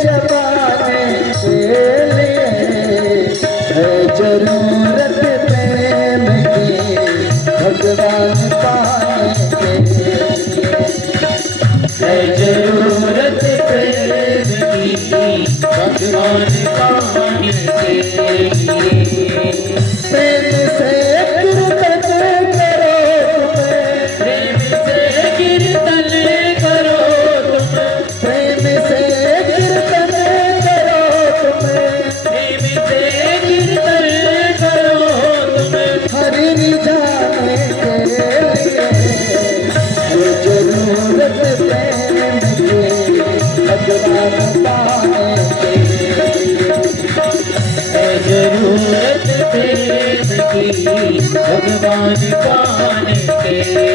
चबाने के लिए है जरूरत प्रेम की, भगवान पाने के लिए है जरूरत प्रेम की, भगवान पाने के लिए। प्रेम से कीर्तन करो तुम्हें, प्रेम से कीर्तन करो तुम, प्रेम से कीर्तन करो तुम्हें, प्रेम से कीर्तन करो तुम, हरि जाने के लिए ये जरूरत प्रेम की, भगवान पाने के लिए है जरूरत प्रेम की, भगवान पाने के लिए।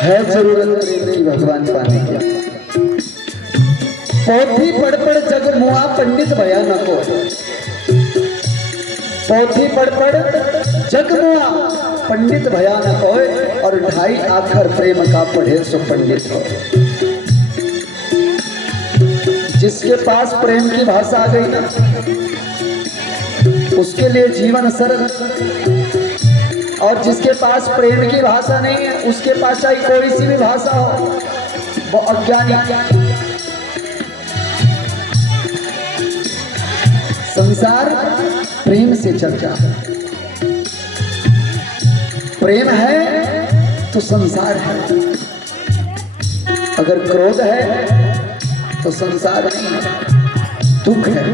है जरूरत प्रेम की, भगवान पाने की। पोथी पढ़ पढ़ जग मुआ पंडित भया न को, पोथी पढ़ पढ़ जग मुआ पंडित भया न कोय, और ढाई आखर प्रेम का पढ़े सो पंडित हो। जिसके पास प्रेम की भाषा आ गई ना, उसके लिए जीवन सरल, और जिसके पास प्रेम की भाषा नहीं है, उसके पास चाहे कोई सी भी भाषा हो, वो अज्ञानी। संसार प्रेम से चलता है। प्रेम है तो संसार है, अगर क्रोध है तो संसार नहीं है, दुख है।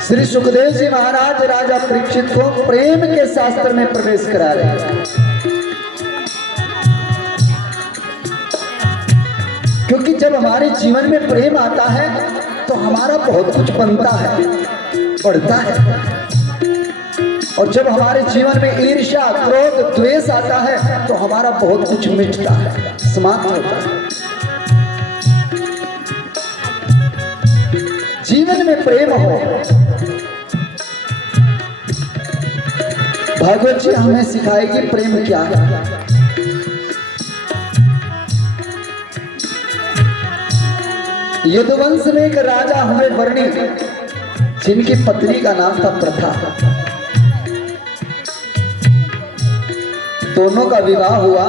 श्री सुखदेव जी महाराज राजा परीक्षित को प्रेम के शास्त्र में प्रवेश करा रहे हैं, क्योंकि जब हमारे जीवन में प्रेम आता है तो हमारा बहुत कुछ बनता है, बढ़ता है। और जब हमारे जीवन में ईर्ष्या, क्रोध, द्वेष आता है तो हमारा बहुत कुछ मिटता है, समाप्त होता है। जीवन में प्रेम हो। भागवत जी हमें सिखाएगी प्रेम क्या है। यदुवंश में एक राजा हुए वर्णी, जिनकी पत्नी का नाम था प्रथा। दोनों का विवाह हुआ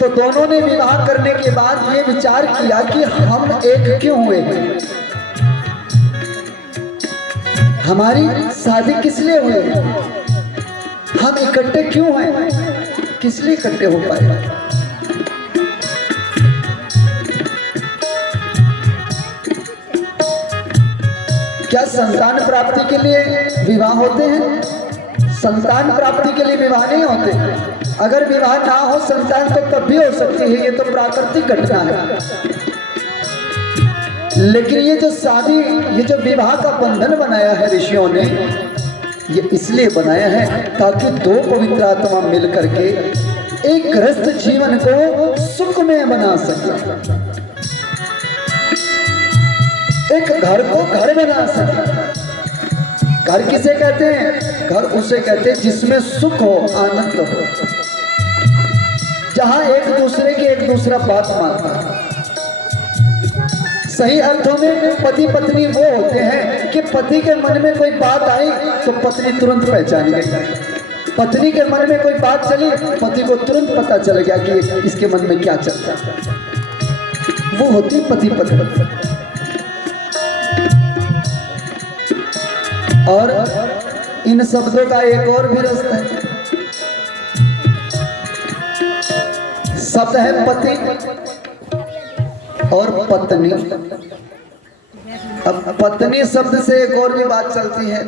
तो दोनों ने विवाह करने के बाद ये विचार किया कि हम एक क्यों हुए हैं, हमारी शादी किस लिए हुई है, हम इकट्ठे क्यों हैं, किस लिए इकट्ठे हो पाए। क्या संतान प्राप्ति के लिए विवाह होते हैं? संतान प्राप्ति के लिए विवाह नहीं होते। अगर विवाह ना हो संतान तो तब भी हो सकती है, ये तो प्राकृतिक घटना है। लेकिन ये जो शादी, ये जो विवाह का बंधन बनाया है ऋषियों ने, ये इसलिए बनाया है ताकि दो पवित्र आत्मा मिलकर के एक गृहस्थ जीवन को सुखमय बना सके, एक घर को घर बना सके। घर किसे कहते हैं? घर उसे कहते हैं जिसमें सुख हो, आनंद हो, जहां एक दूसरे की एक दूसरा बात मानता है। सही अर्थों में पति पत्नी वो होते हैं कि पति के मन में कोई बात आई तो पत्नी तुरंत पहचान गई, पत्नी के मन में कोई बात चली पति को तुरंत पता चल गया कि इसके मन में क्या चलता है। वो होती पति पत्नी। और इन शब्दों का एक और भी रास्ता है, शब्द है पति और पत्नी। अब पत्नी शब्द से एक और भी बात चलती है,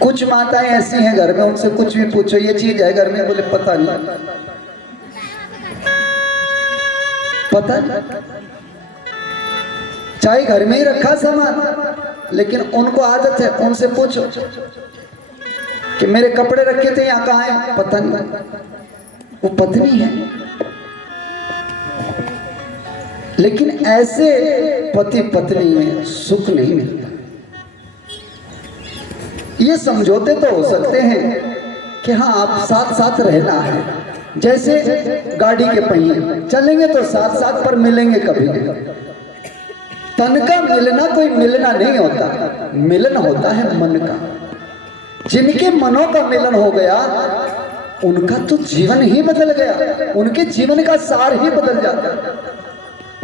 कुछ माताएं ऐसी हैं घर में, उनसे कुछ भी पूछो ये चीज है घर में, बोले पता नहीं, पता नहीं। चाहे घर में ही रखा सामान, लेकिन उनको आदत है, उनसे पूछो कि मेरे कपड़े रखे थे यहाँ कहाँ है, पता नहीं। वो पत्नी है। लेकिन ऐसे पति पत्नी में सुख नहीं मिलता। ये समझौते तो हो सकते हैं कि हाँ आप साथ साथ रहना है, जैसे गाड़ी के पहिए चलेंगे तो साथ साथ, पर मिलेंगे कभी नहीं। तन का मिलना कोई मिलना नहीं होता, मिलन होता है मन का। जिनके मनों का मिलन हो गया उनका तो जीवन ही बदल गया, उनके जीवन का सार ही बदल जाता,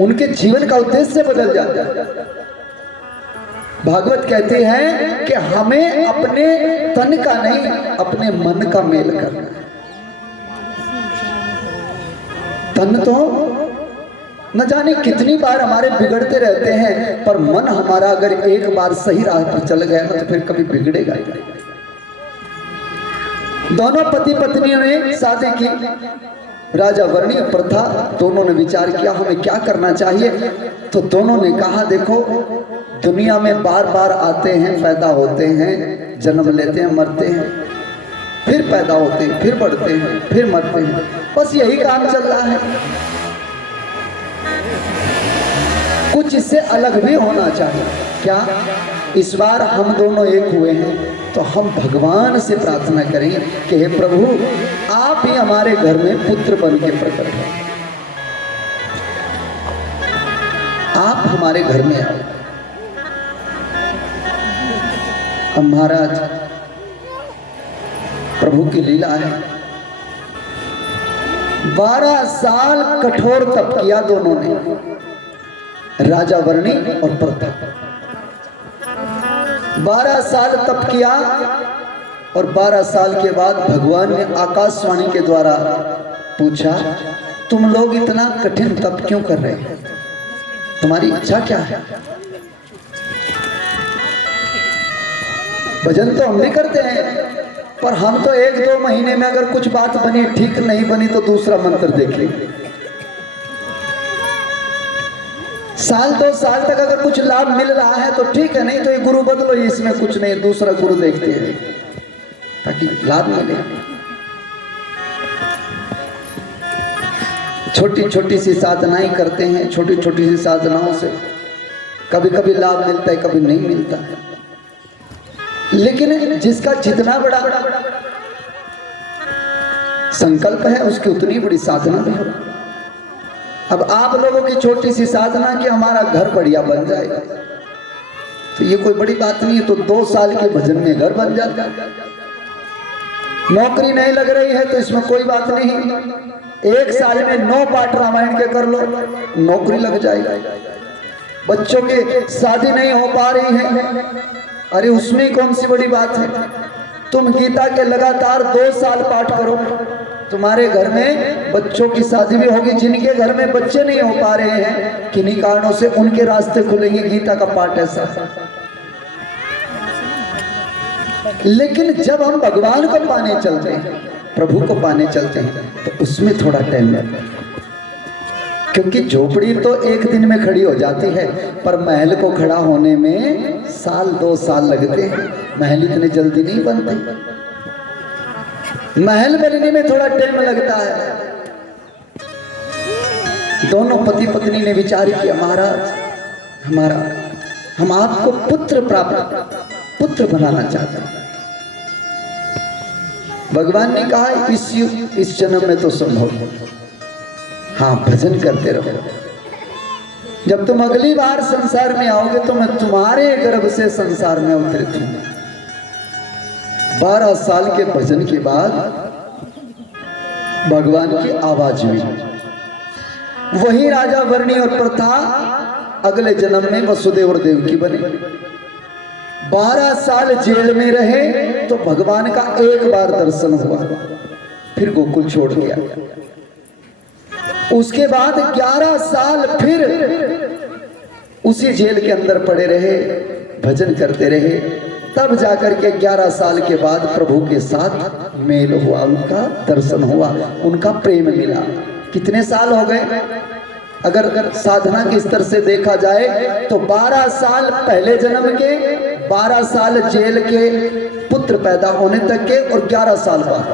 उनके जीवन का उद्देश्य बदल जाता। भागवत कहते हैं कि हमें अपने तन का नहीं, अपने मन का मेल करना है। तन तो न जाने कितनी बार हमारे बिगड़ते रहते हैं, पर मन हमारा अगर एक बार सही राह पर चल गया ना तो फिर कभी बिगड़ेगा ही नहीं। दोनों पति पत्नियों ने शादी की, राजा वर्णी और प्रथा दोनों ने विचार किया हमें क्या करना चाहिए। तो दोनों ने कहा देखो दुनिया में बार बार आते हैं, पैदा होते हैं, जन्म लेते हैं, मरते हैं, फिर पैदा होते हैं, फिर बढ़ते हैं, फिर मरते हैं, बस यही काम चल रहा है। कुछ इससे अलग भी होना चाहिए। क्या इस बार हम दोनों एक हुए हैं तो हम भगवान से प्रार्थना करें कि हे प्रभु आप ही हमारे घर में पुत्र बन के प्रकट हो, आप हमारे घर में आओ। अब महाराज प्रभु की लीला है, 12 साल कठोर तप किया दोनों ने, राजा वर्णी और प्रथा। 12 साल तप किया और 12 साल के बाद भगवान ने आकाशवाणी के द्वारा पूछा तुम लोग इतना कठिन तप क्यों कर रहे हैं, तुम्हारी इच्छा क्या है। भजन तो हम भी करते हैं, पर हम तो 1-2 महीने में अगर कुछ बात बनी, ठीक नहीं बनी तो दूसरा मंत्र देखेंगे। साल 2 साल तक अगर कुछ लाभ मिल रहा है तो ठीक है, नहीं तो ये गुरु बदलो, इसमें कुछ नहीं, दूसरा गुरु देखते हैं ताकि लाभ मिले। छोटी छोटी सी साधनाएं करते हैं, छोटी छोटी सी साधनाओं से कभी कभी लाभ मिलता है, कभी नहीं मिलता है। लेकिन जिसका जितना बड़ा संकल्प है उसकी उतनी बड़ी साधना भी हो। अब आप लोगों की छोटी सी साधना कि हमारा घर बढ़िया बन जाएगा, तो ये कोई बड़ी बात नहीं है। तो 2 साल के भजन में घर बन जाता है। नौकरी नहीं लग रही है तो इसमें कोई बात नहीं, 1 साल में 9 पाठ रामायण के कर लो, नौकरी लग जाएगी। बच्चों की शादी नहीं हो पा रही है, अरे उसमें कौन सी बड़ी बात है। तुम गीता के लगातार 2 साल पाठ करो, तुम्हारे घर में बच्चों की शादी भी होगी। जिनके घर में बच्चे नहीं हो पा रहे हैं किन्हीं कारणों से, उनके रास्ते खुलेंगे। गीता का पाठ ऐसा। लेकिन जब हम भगवान को पाने चलते हैं, प्रभु को पाने चलते हैं, तो उसमें थोड़ा टाइम लगता है। क्योंकि झोपड़ी तो एक दिन में खड़ी हो जाती है, पर महल को खड़ा होने में 1-2 साल लगते हैं। महल इतने जल्दी नहीं बनते, महल बनने में थोड़ा टाइम लगता है। दोनों पति पत्नी ने विचार किया महाराज हम आपको पुत्र बनाना चाहते हैं। भगवान ने कहा इस जन्म में तो संभव है, हाँ भजन करते रहो। जब तुम अगली बार संसार में आओगे तो मैं तुम्हारे गर्भ से संसार में अवतरित हूं। 12 साल के भजन के बाद भगवान की आवाज हुई। वही राजा वर्णी और प्रथा अगले जन्म में वसुदेव और देवकी बने। 12 साल जेल में रहे तो भगवान का एक बार दर्शन हुआ, फिर गोकुल छोड़ दिया। उसके बाद 11 साल फिर उसी जेल के अंदर पड़े रहे, भजन करते रहे, तब जाकर के 11 साल के बाद प्रभु के साथ मेल हुआ, उनका दर्शन हुआ, उनका प्रेम मिला। कितने साल हो गए? अगर साधना के स्तर से देखा जाए तो 12 साल पहले जन्म के, 12 साल जेल के पुत्र पैदा होने तक के, और 11 साल बाद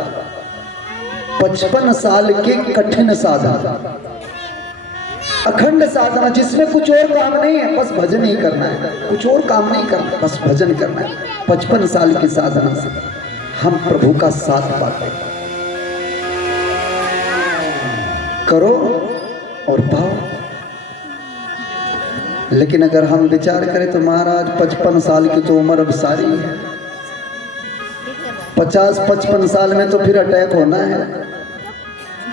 55 साल की कठिन साधना, अखंड साधना, जिसमें कुछ और काम नहीं है, बस भजन ही करना है, कुछ और काम नहीं करना, बस भजन करना है। 55 साल की साधना से हम प्रभु का साथ पाते हैं। करो और पाओ। लेकिन अगर हम विचार करें तो महाराज 55 साल की तो उम्र अब सारी है, 50-55 साल में तो फिर अटैक होना है,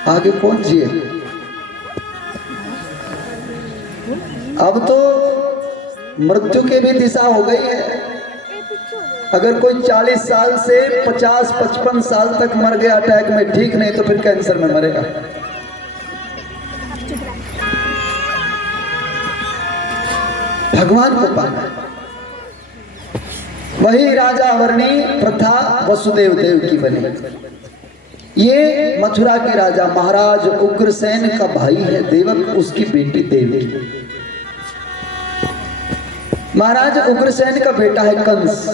आगे कौन जिए? अब तो मृत्यु की भी दिशा हो गई है। अगर कोई 40 साल से 50-55 साल तक मर गया अटैक में, ठीक नहीं तो फिर कैंसर में मरेगा। भगवान को पाना, वही राजा वर्णी प्रथा वसुदेव देव की बनी। ये मथुरा के राजा महाराज उग्रसेन का भाई है देवक, उसकी बेटी देवकी। महाराज उग्रसेन का बेटा है कंस।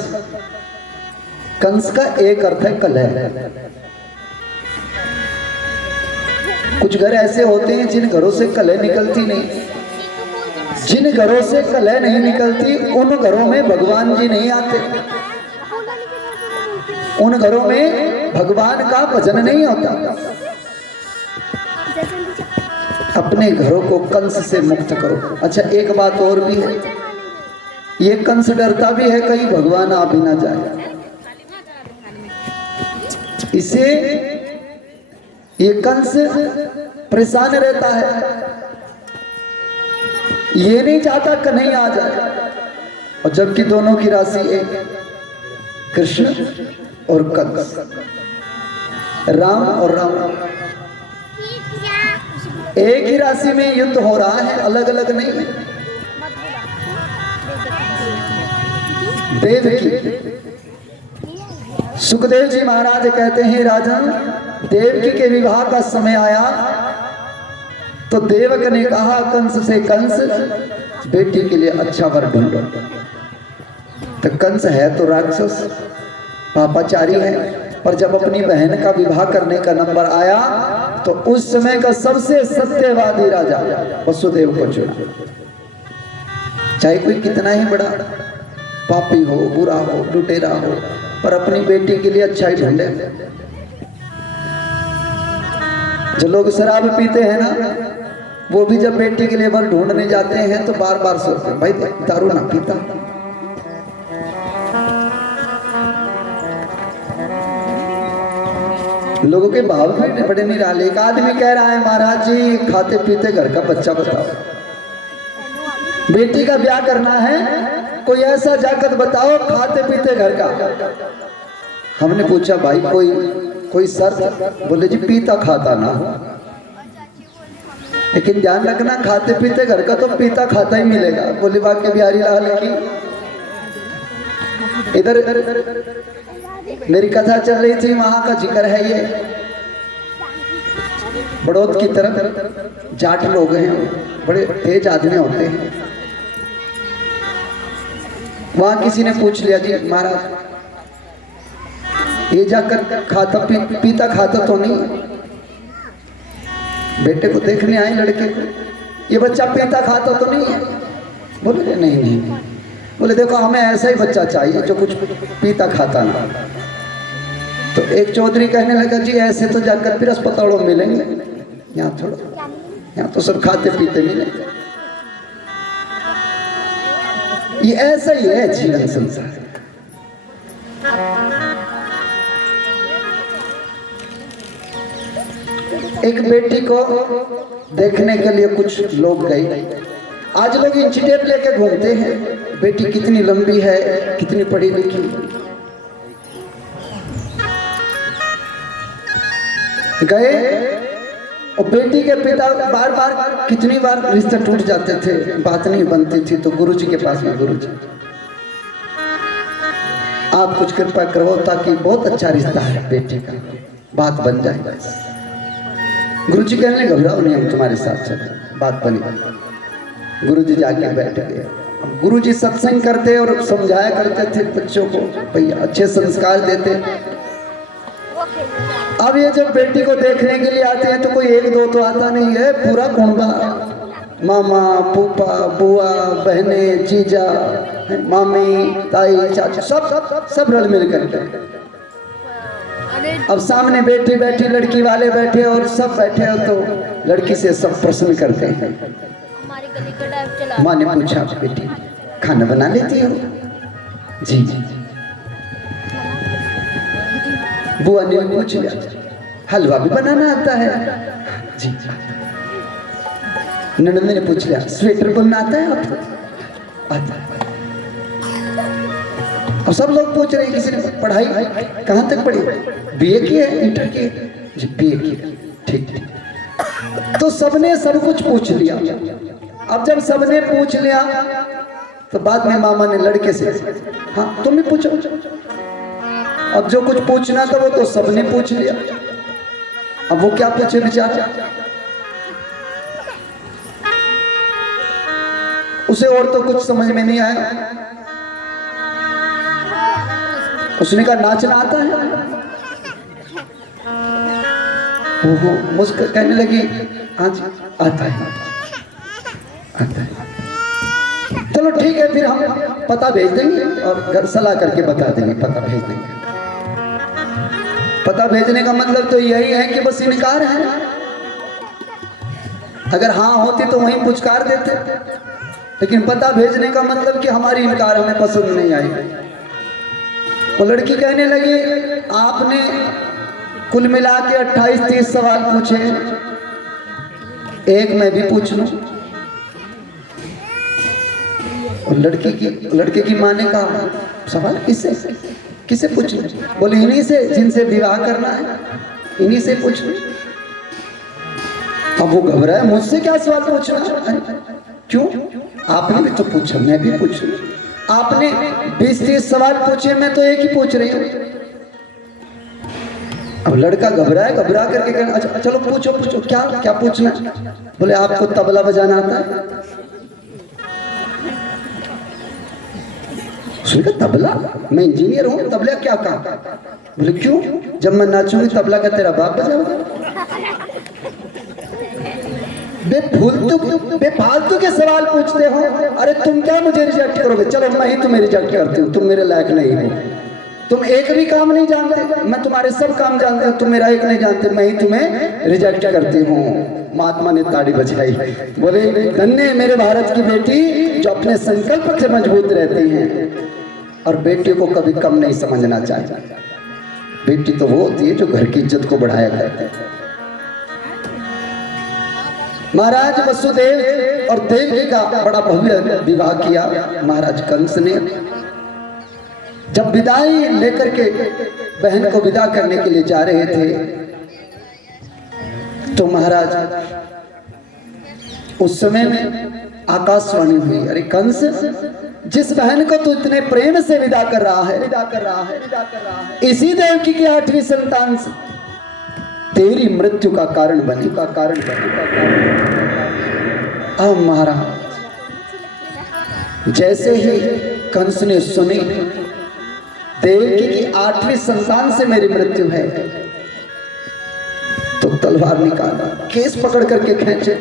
कंस का एक अर्थ है कलह। कुछ घर ऐसे होते हैं जिन घरों से कलह निकलती नहीं। जिन घरों से कलह नहीं निकलती उन घरों में भगवान जी नहीं आते, उन घरों में भगवान का भजन नहीं होता। अपने घरों को कंस से मुक्त करो। अच्छा, एक बात और भी है, ये कंस डरता भी है कहीं भगवान आ भी ना जाए, इसे ये कंस परेशान रहता है, ये नहीं चाहता कन्हैया आ जाए। और जबकि दोनों की राशि एक, कृष्ण और कंस, राम और राम, एक ही राशि में युद्ध हो रहा है, अलग अलग नहीं है। देवकी, सुखदेव जी महाराज कहते हैं राजन, देवकी के विवाह का समय आया तो देवक ने कहा कंस से, कंस बेटी के लिए अच्छा वर ढूंढो। तो कंस है तो राक्षस, पापाचारी है, पर जब अपनी बहन का विवाह करने का नंबर आया तो उस समय का सबसे सत्यवादी राजा वसुदेव को चुना। चाहे कोई कितना ही बड़ा पापी हो, बुरा हो, लुटेरा हो, पर अपनी बेटी के लिए अच्छा ही ढूंढे। जो लोग शराब पीते हैं ना, वो भी जब बेटी के लिए वर ढूंढने जाते हैं तो बार बार सोचते हैं भाई दारू ना पीता। लोगों के भाव भी बड़े निराले। एक आदमी कह रहा है महाराज जी खाते पीते घर का बच्चा बताओ, बेटी का ब्याह करना है, कोई ऐसा जाकर बताओ खाते पीते घर का। हमने पूछा भाई कोई शर्त? बोले जी पीता खाता ना हो, लेकिन ध्यान रखना खाते पीते घर का तो पीता खाता ही मिलेगा। बोले बाकी बिहारी लाल की इधर मेरी कथा चल रही थी, वहां का जिक्र है। ये बड़ौद की तरफ जाट लोग हैं, बड़े तेज आदमी होते हैं। वहां किसी ने पूछ लिया जी महाराज ये जाकर खाता पीता खाता तो नहीं? बेटे को देखने आए लड़के को, ये बच्चा पीता खाता तो नहीं है? बोले नहीं। बोले देखो हमें ऐसा ही बच्चा चाहिए जो कुछ पीता खाता ना। तो एक चौधरी कहने लगा जी ऐसे तो जाकर फिर अस्पतालों में मिलेंगे, यहाँ थोड़ा, यहाँ तो सब खाते पीते मिलेंगे। ये ऐसा ही है जीवन संसार। एक बेटी को देखने के लिए कुछ लोग गए। आज लोग इंची टेप लेके घूमते हैं, बेटी कितनी लंबी है, कितनी पढ़ी लिखी। गए और बेटी के पिता बार बार कितनी बार रिश्ते टूट जाते थे, बात नहीं बनती थी, तो गुरुजी के पास में गुरुजी आप कुछ कृपा करो ताकि बहुत अच्छा रिश्ता है बेटी का, बात बन जाए। गुरु जी कहने घबराओ नहीं, हम तुम्हारे साथ चल, बात बनी। गुरु जी जाके बैठ गए। गुरु जी सत्संग करते और समझाया करते थे बच्चों को, भैया अच्छे संस्कार देते। अब ये जब बेटी को देखने के लिए आते हैं तो कोई एक दो तो आता नहीं है, पूरा कुंबा, मामा, फूफा, बुआ, बहने, जीजा, मामी, ताई, चाचा, सब रल मिल कर। अब सामने बेटी बैठी, लड़की वाले बैठे और सब बैठे हो तो लड़की से सब प्रश्न करते हैं। माँ ने पूछा, बेटी खाना बना लेती हो? जी। बुआ ने पूछ लिया, हलवा भी बनाना आता है? जी। ननद ने पूछ लिया, स्वेटर बुनना आता है आपको? आता है। अब सब लोग पूछ रहे हैं, किसी ने पढ़ाई कहाँ तक पढ़ी? बीए की है, इंटर की है? जी बीए की। ठीक ठीक। तो सबने सब कुछ पूछ लिया। अब जब सबने पूछ लिया तो बाद में मामा ने लड़के से, हाँ तुम भी पूछो। अब जो कुछ पूछना था वो तो सबने पूछ लिया। अब वो क्या पूछे बेचारा, उसे और तो कुछ समझ में नहीं आया। उसने कहा नाचना आता है? वो मुझको कहने लगी, हाँ जी आता है, आता है। चलो ठीक है, फिर हम पता भेज देंगे और घर सलाह करके बता देंगे, पता भेज देंगे। पता भेजने का मतलब तो यही है कि बस इनकार है। अगर हाँ होती तो वहीं पुचकार देते, लेकिन पता भेजने का मतलब कि हमारी इनकार हमें पसंद नहीं आई। वो लड़की कहने लगी, आपने कुल मिला के 28-30 सवाल पूछे, एक मैं भी पूछ लूं? लड़के की माँ ने कहा, सवाल किससे? किसे पूछ लूं? बोले इन्हीं से जिनसे विवाह करना है, इन्हीं से पूछ लूं। अब वो घबराया, मुझसे क्या सवाल पूछना? क्यों? आपने भी तो पूछा, मैं भी पूछ लूं। आपने 20-30 सवाल पूछे, मैं तो एक ही पूछ रही हूँ। अब लड़का घबराया, घबरा करके कहना, अच्छा चलो पूछो पूछो, क्या क्या पूछना? बोले आपको तबला बजाना आता है? उसने कहा तबला? मैं इंजीनियर हूँ, तबला क्या काम? बोले क्यों? जब मैं नाचूंगी तबला का तेरा बाप बजाओगे? बेफालतू के सवाल पूछते हो। अरे तुम क्या मुझे रिजेक्ट करोगे? चलो मैं ही तुम्हें रिजेक्ट करती हूँ, तुम मेरे लायक नहीं हो। तुम एक भी काम नहीं जानते, मैं तुम्हारे सब काम जानते हूँ, तुम मेरा एक नहीं जानते, मैं ही तुम्हें रिजेक्ट करती हूँ। महात्मा ने ताड़ी बजाई, बोले धन्य है मेरे भारत की बेटी जो अपने संकल्प से मजबूत रहती हैं और बेटी को कभी कम नहीं समझना चाहिए। बेटी तो वो होती है जो घर की इज्जत को बढ़ाया करती है। महाराज वसुदेव और देवकी का बड़ा भव्य विवाह किया महाराज कंस ने। जब विदाई लेकर के बहन को विदा करने के लिए जा रहे थे तो महाराज उस समय में आकाशवाणी हुई, अरे कंस, जिस बहन को तू इतने प्रेम से विदा कर रहा है, इसी देवकी की 8वीं संतान से तेरी मृत्यु का कारण बने। अब महाराज जैसे ही कंस ने सुनी देवकी की 8वीं संतान से मेरी मृत्यु है, तो तलवार निकाला, केस पकड़ करके खींचे,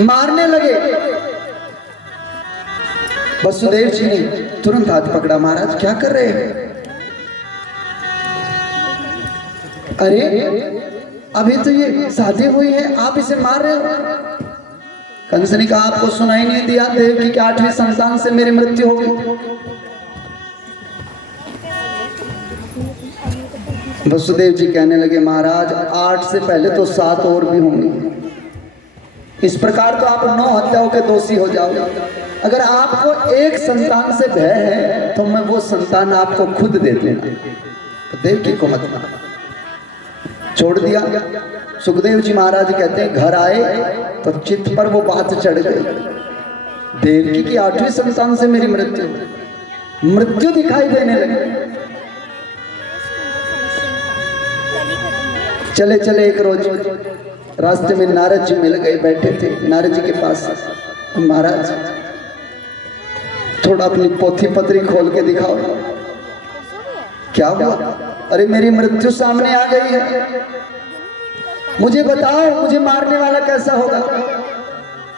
मारने लगे। वसुदेव जी ने तुरंत हाथ पकड़ा, महाराज क्या कर रहे हैं? अरे अभी तो ये शादी हुई है, आप इसे मार रहे हो? कंस ने कहा आपको सुनाई नहीं दिया, देवकी की 8वीं संतान से मेरी मृत्यु हो गई। वसुदेव जी कहने लगे, महाराज 8 से पहले तो 7 और भी होंगे, इस प्रकार तो आप 9 हत्याओं के दोषी हो जाओगे। अगर आपको एक संतान से भय है तो मैं वो संतान आपको खुद दे देना। तो देवकी को मत मारो, छोड़ दिया। सुखदेव जी महाराज कहते हैं घर आए तो चित्त पर वो बात चढ़ गई, देवकी की 8वीं संतान से मेरी मृत्यु। मृत्यु दिखाई देने लगी। चले चले एक रोज रास्ते में नारद जी मिल गए, बैठे थे नारद जी के पास। महाराज थोड़ा अपनी पोथी पत्री खोल के दिखाओ। क्या हुआ? अरे मेरी मृत्यु सामने आ गई है, मुझे बताओ मुझे मारने वाला कैसा होगा?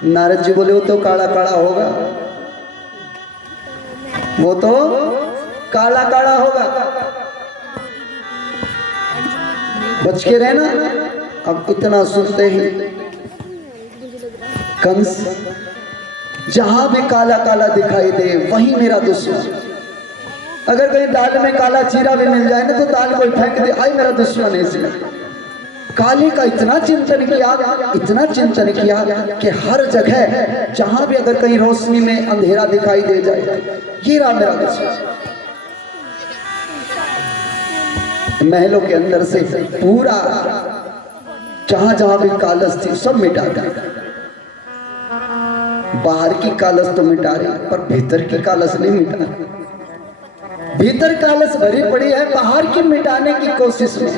नारद जी बोले वो तो काला काला होगा, वो तो काला काला होगा, बच के रहना। अब इतना सुनते ही कंस, जहां भी काला काला दिखाई दे वही मेरा दुश्मन। अगर कहीं दाल में काला चीरा भी मिल जाए ना तो दाल को फेंक दे, आई मेरा दुश्मन है। इसलिए काली का इतना चिंतन किया कि हर जगह जहां भी अगर कहीं रोशनी में अंधेरा दिखाई दे जाए, ये रहा मेरा दुश्मन। महलों के अंदर से पूरा जहां जहां भी कालस थी सब मिटा दिया। बाहर की कालस तो मिटा रही पर भीतर की कालस नहीं मिटा रही। भीतर कालस भरी पड़ी है, बाहर की मिटाने की कोशिश में।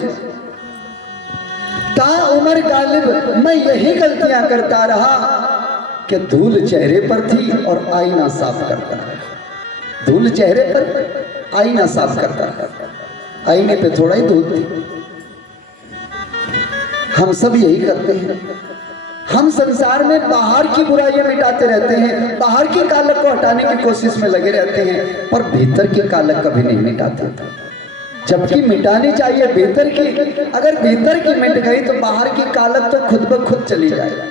ता उमर गालिब मैं यही गलतियां करता रहा कि धूल चेहरे पर थी और आईना साफ करता है। धूल चेहरे पर, आईना साफ करता है। आईने पे थोड़ा ही धूल थी। हम सब यही करते हैं। हम संसार में बाहर की बुराइयां मिटाते रहते हैं, बाहर की कालक को हटाने की कोशिश में लगे रहते हैं, पर भीतर की कालक कभी नहीं मिटाते। जबकि मिटानी चाहिए भीतर की। अगर भीतर की मिट गई तो बाहर की कालक तो खुद ब खुद चली जाएगी।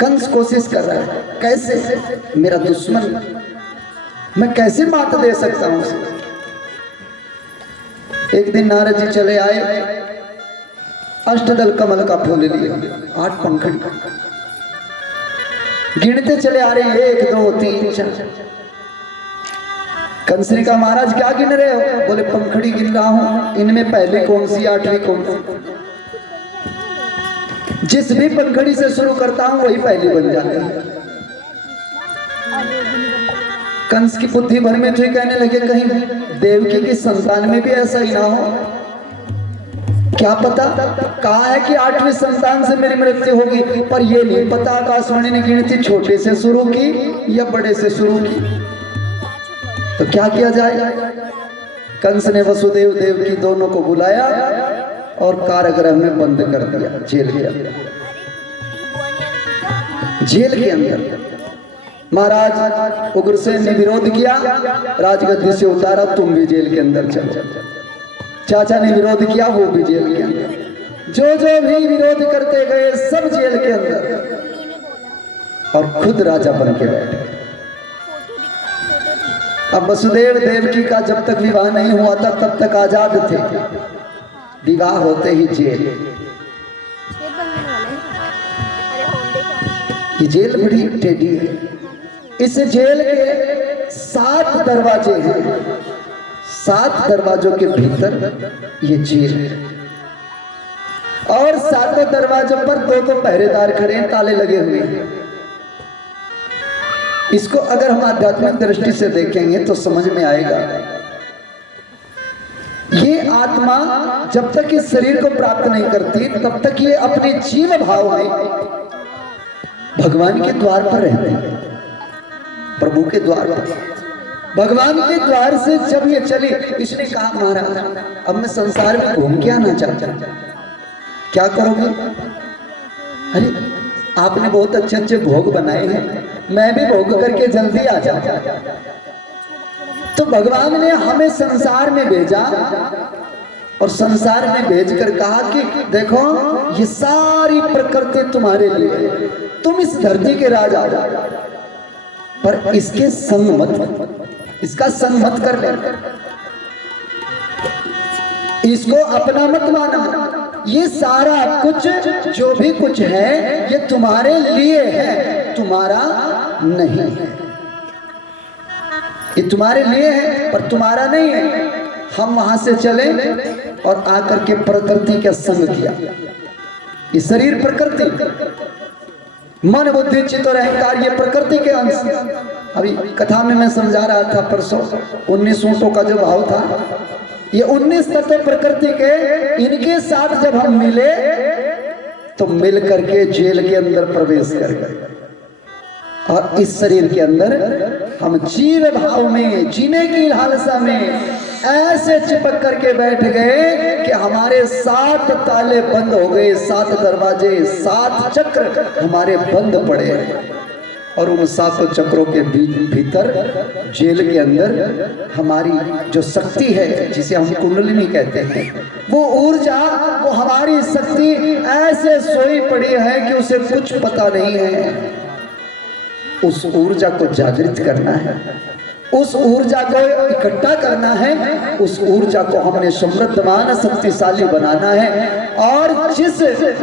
कंस कोशिश कर रहा है, कैसे मेरा दुश्मन, मैं कैसे मात दे सकता हूं उसे। एक दिन नारद जी चले आए, अष्टदल कमल का फूल लिया, 8 पंखड़ी गिनते चले आ रहे हैं, 1 2 3 4। कंस ने कहा महाराज क्या गिन रहे हो? बोले पंखड़ी गिन रहा हूं, इनमें पहले कौन सी 8वीं कौन सी? जिस भी पंखड़ी से शुरू करता हूं वही पहली बन जाती है। कंस की बुद्धि भर में थी, कहने लगे कहीं देवकी की संतान में भी ऐसा ही ना हो। क्या पता, कहा है कि 8वीं संतान से मेरी मृत्यु होगी, पर यह नहीं पता आकाशवाणी ने गिनती छोटे से शुरू की या बड़े से शुरू की। तो क्या किया जाए? कंस ने वसुदेव देवकी दोनों को बुलाया और कारागृह में बंद कर दिया, जेल के अंदर। जेल के अंदर महाराज उग्रसेन ने विरोध किया, राजगद्दी से उतारा, तुम भी जेल के अंदर चलो। चाचा ने विरोध किया, वो भी जेल के अंदर। जो जो भी विरोध करते गए सब जेल के अंदर, और खुद राजा बन के बैठे। अब वसुदेव देवकी का जब तक विवाह नहीं हुआ था तब तक आजाद थे, विवाह होते ही जेल। ये जेल बड़ी टेढ़ी है। इस जेल के 7 दरवाजे हैं, 7 दरवाजों के भीतर ये जेल है, और 7 दरवाजों पर 2 पहरेदार खड़े हैं, ताले लगे हुए हैं। इसको अगर हम आध्यात्मिक दृष्टि से देखेंगे तो समझ में आएगा, ये आत्मा जब तक इस शरीर को प्राप्त नहीं करती तब तक ये अपने जीव भाव में भगवान के द्वार पर रहते हैं, प्रभु के द्वार पर। भगवान के द्वार से जब ये चली, इसने कहा महाराज अब मैं संसार में घूम के आना चाहता हूं, क्या करोगे? अरे आपने बहुत अच्छे अच्छे भोग बनाए हैं, मैं भी भोग करके जल्दी आ जाता। तो भगवान ने हमें संसार में भेजा और संसार में भेजकर कहा कि देखो ये सारी प्रकृति तुम्हारे लिए, तुम इस धरती के राजा, पर इसके संग मत, इसका संग मत कर ले, इसको अपना मत माना। ये सारा कुछ जो भी कुछ है ये तुम्हारे लिए है, तुम्हारा नहीं है। ये तुम्हारे लिए है पर तुम्हारा नहीं है। हम वहां से चले और आकर के प्रकृति का संग किया। ये शरीर प्रकृति, मन बुद्धि चित्त और अहंकार ये प्रकृति के अंश। अभी कथा में मैं समझा रहा था परसों, 19 ऊँटों का जो भाव था, ये 19 तत्व प्रकृति के, इनके साथ जब हम मिले तो मिल करके जेल के अंदर प्रवेश कर गए और इस शरीर के अंदर हम जीव भाव में जीने की लालसा में ऐसे चिपक करके बैठ गए कि हमारे 7 ताले बंद हो गए, 7 दरवाजे, 7 चक्र हमारे बंद पड़े और उन 7 चक्रों के भीतर जेल के अंदर हमारी जो शक्ति है, जिसे हम कुंडलिनी कहते हैं, वो ऊर्जा, वो हमारी शक्ति ऐसे सोई पड़ी है कि उसे कुछ पता नहीं है। उस ऊर्जा को जागृत करना है, उस ऊर्जा को इकट्ठा करना है, उस ऊर्जा को हमने समृद्धमान शक्तिशाली बनाना है। और जिस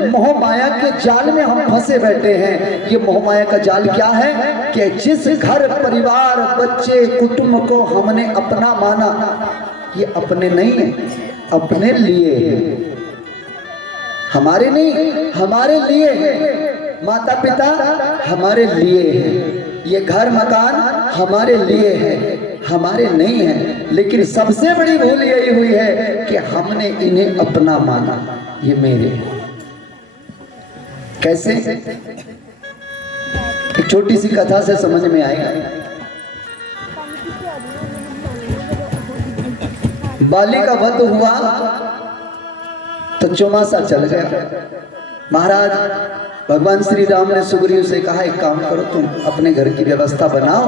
मोह माया के जाल में हम फंसे बैठे हैं, ये मोह माया का जाल क्या है कि जिस घर परिवार बच्चे कुटुंब को हमने अपना माना, ये अपने नहीं है, अपने लिए है, हमारे नहीं, हमारे लिए है। माता पिता हमारे लिए है, ये घर मकान हमारे लिए है, हमारे नहीं है। लेकिन सबसे बड़ी भूल यही हुई है कि हमने इन्हें अपना माना, ये मेरे हैं। कैसे? एक छोटी सी कथा से समझ में आएगा। बाली का वध हुआ तो चौमासा चल गया। महाराज भगवान श्री राम ने सुग्रीव से कहा, एक काम करो, तुम अपने घर की व्यवस्था बनाओ,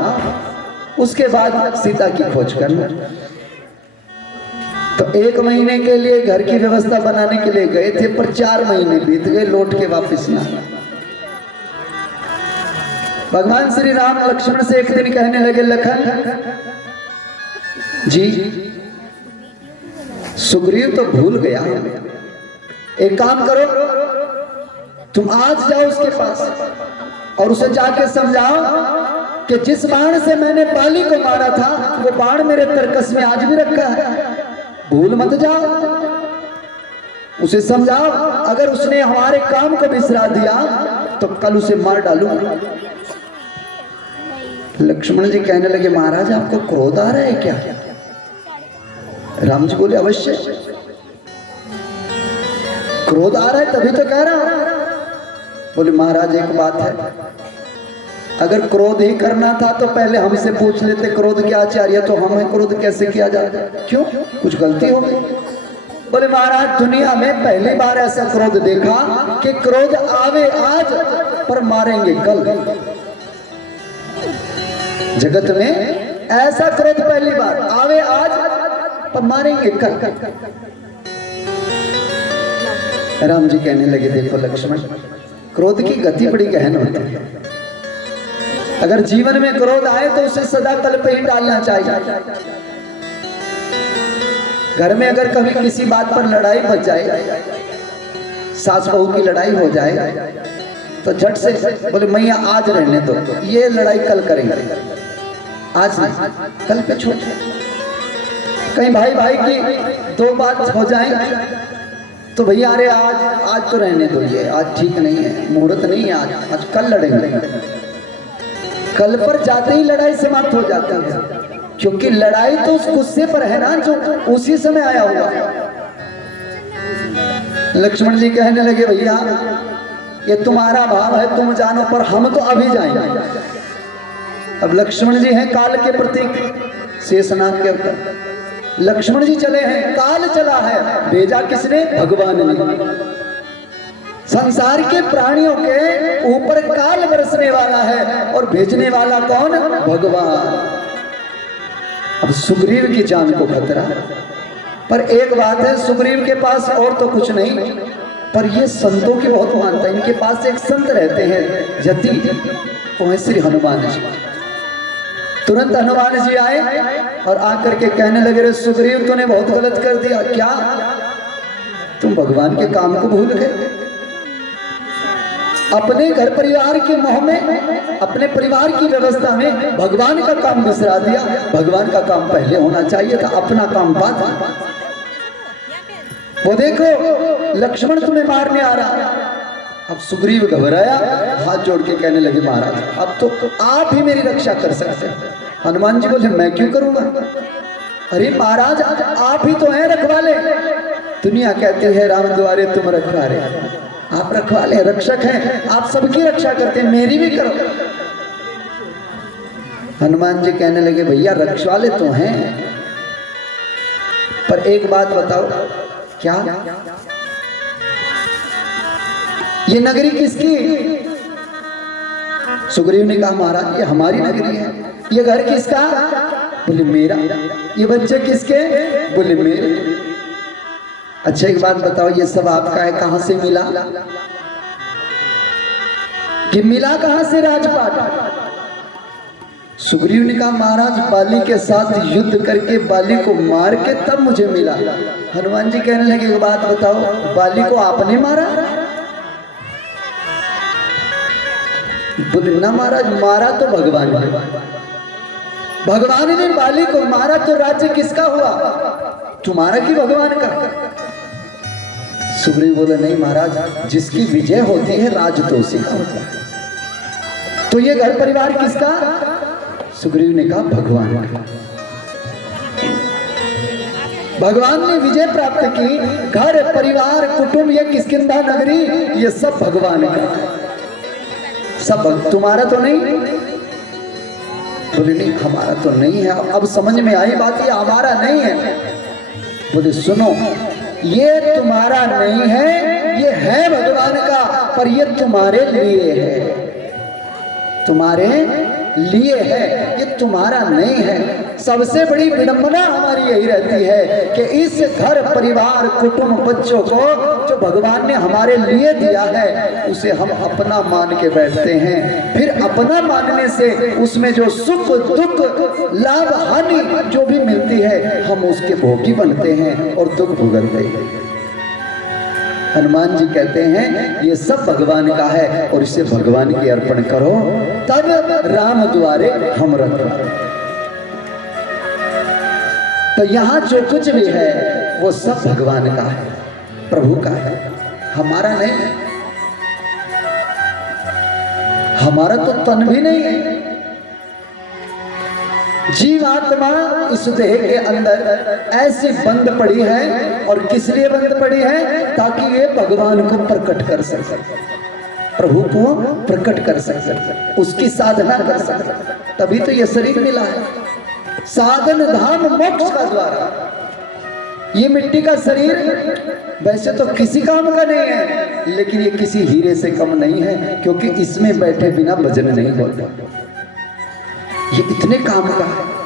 उसके बाद सीता की खोज करना। तो 1 महीने के लिए घर की व्यवस्था बनाने के लिए गए थे, पर 4 महीने बीत गए, लौट के वापस ना। भगवान श्री राम लक्ष्मण से एक दिन कहने लगे, लखन जी, सुग्रीव तो भूल गया, एक काम करो, तुम आज जाओ उसके पास और उसे जाके समझाओ कि जिस बाण से मैंने बाली को मारा था, वो बाण मेरे तरकस में आज भी रखा है, भूल मत जाओ। उसे समझाओ, अगर उसने हमारे काम को बिसरा दिया तो कल उसे मार डालूंगा। लक्ष्मण जी कहने लगे, महाराज आपको क्रोध आ रहा है क्या? राम जी बोले, अवश्य क्रोध आ रहा है, तभी तो कह रहा हूं। बोले, महाराज एक बात है, अगर क्रोध ही करना था तो पहले हमसे पूछ लेते क्रोध क्या आचार्य, तो हमें क्रोध कैसे किया जाता, क्यों, कुछ गलती हो गई? बोले, महाराज दुनिया में पहली बार ऐसा क्रोध देखा कि क्रोध आवे आज पर मारेंगे कल। जगत में ऐसा क्रोध पहली बार, आवे आज पर मारेंगे कल। राम जी कहने लगे, देखो लक्ष्मण, क्रोध की गति बड़ी गहन होती है। अगर जीवन में क्रोध आए तो उसे सदा तल पे ही डालना चाहिए। घर में अगर कभी किसी बात पर लड़ाई बच जाए, सास बहू की लड़ाई हो जाए, तो झट से बोले, मैया आज रहने दो, ये लड़ाई कल करेंगे, आज नहीं, कल पे छोड़। कहीं भाई भाई की 2 बात हो जाए तो भैया अरे आज तो रहने दो, ये आज ठीक नहीं है, मुहूर्त नहीं है, आज कल लड़ेंगे। कल पर जाते ही लड़ाई समाप्त हो जाती है, क्योंकि लड़ाई तो उस गुस्से पर है ना जो उसी समय आया होगा। लक्ष्मण जी कहने लगे, भैया ये तुम्हारा भाव है, तुम जानो, पर हम तो अभी जाएंगे। अब लक्ष्मण जी हैं काल के प्रतीक, शेषनाग के अवतार। लक्ष्मण जी चले हैं, काल चला है, भेजा किसने? भगवान ने। संसार के प्राणियों के ऊपर काल बरसने वाला है और भेजने वाला कौन? भगवान। अब सुग्रीव की जान को खतरा, पर एक बात है, सुग्रीव के पास और तो कुछ नहीं, पर ये संतों की बहुत मानता है। इनके पास एक संत रहते हैं जति, वो है श्री हनुमान जी। तुरंत हनुमान जी आए और आकर के कहने लगे, रे सुग्रीव तूने बहुत गलत कर दिया। क्या? तुम भगवान के काम को भूल गए, अपने घर परिवार के मोह में, अपने परिवार की व्यवस्था में भगवान का काम बिसरा दिया। भगवान का काम पहले होना चाहिए था, अपना काम बाद। वो देखो लक्ष्मण तुम्हें मारने आ रहा। अब सुग्रीव घबराया, हाथ जोड़ के कहने लगे महाराज अब तो आप ही मेरी रक्षा कर सकते हैं। हनुमान जी बोले मैं क्यों करूंगा? अरे महाराज आप ही तो हैं रखवाले। दुनिया कहती है राम द्वारे तुम रखवाले, आप रखवाले रक्षक हैं, आप सबकी रक्षा करते हैं, मेरी भी करो। हनुमान जी कहने लगे भैया रखवाले तो हैं, पर एक बात बताओ क्या ये नगरी किसकी? सुग्रीव ने कहा महाराज ये हमारी नगरी है। ये घर किसका? बोले मेरा। ये बच्चे किसके? बोले मेरे। अच्छा एक बात बताओ ये सब आपका है, कहां से मिला? कि मिला कहां से राजपाट? सुग्रीव ने कहा महाराज बाली के साथ युद्ध करके बाली को मार के तब मुझे मिला। हनुमान जी कहने लगे एक बात बताओ बाली को आपने मारा? बोले ना महाराज मारा तो भगवान ने, भगवान ने बाली को मारा तो राज्य किसका हुआ? तुम्हारा कि भगवान का? सुग्रीव बोले नहीं महाराज जिसकी विजय होती है राज तो उसी का होता है। तो ये घर परिवार किसका? सुग्रीव ने कहा भगवान का। भगवान ने विजय प्राप्त की, घर परिवार कुटुंब ये किष्किंधा नगरी ये सब भगवान का। सब तुम्हारा तो नहीं? बोले नहीं हमारा तो नहीं है। अब समझ में आई बात, ये हमारा नहीं है। बोले सुनो ये तुम्हारा नहीं है, ये है भगवान का, पर ये तुम्हारे लिए है, तुम्हारे लिए है, ये तुम्हारा नहीं है। सबसे बड़ी विडंबना हमारी यही रहती है कि इस घर परिवार कुटुंब बच्चों को जो भगवान ने हमारे लिए दिया है उसे हम अपना मान के बैठते हैं। फिर अपना मानने से उसमें जो सुख दुख लाभ हानि जो भी मिलती है हम उसके भोगी बनते हैं और दुख भुगतते हैं। हनुमान जी कहते हैं ये सब भगवान का है और इसे भगवान की अर्पण करो तब राम द्वारे हम रखवारे। तो यहाँ जो कुछ भी है वो सब भगवान का है, प्रभु का है, हमारा नहीं है। हमारा तो तन भी नहीं है। जीवात्मा इस देह के अंदर ऐसी बंद पड़ी है और किस लिए बंद पड़ी है? ताकि ये भगवान को प्रकट कर सके, प्रभु को प्रकट कर सके, उसकी साधना कर सके, तभी तो ये शरीर मिला है। साधन धाम मोक्ष का द्वार। ये मिट्टी का शरीर वैसे तो किसी काम का नहीं है, लेकिन ये किसी हीरे से कम नहीं है, क्योंकि इसमें बैठे बिना भजन नहीं होता। ये इतने काम का है।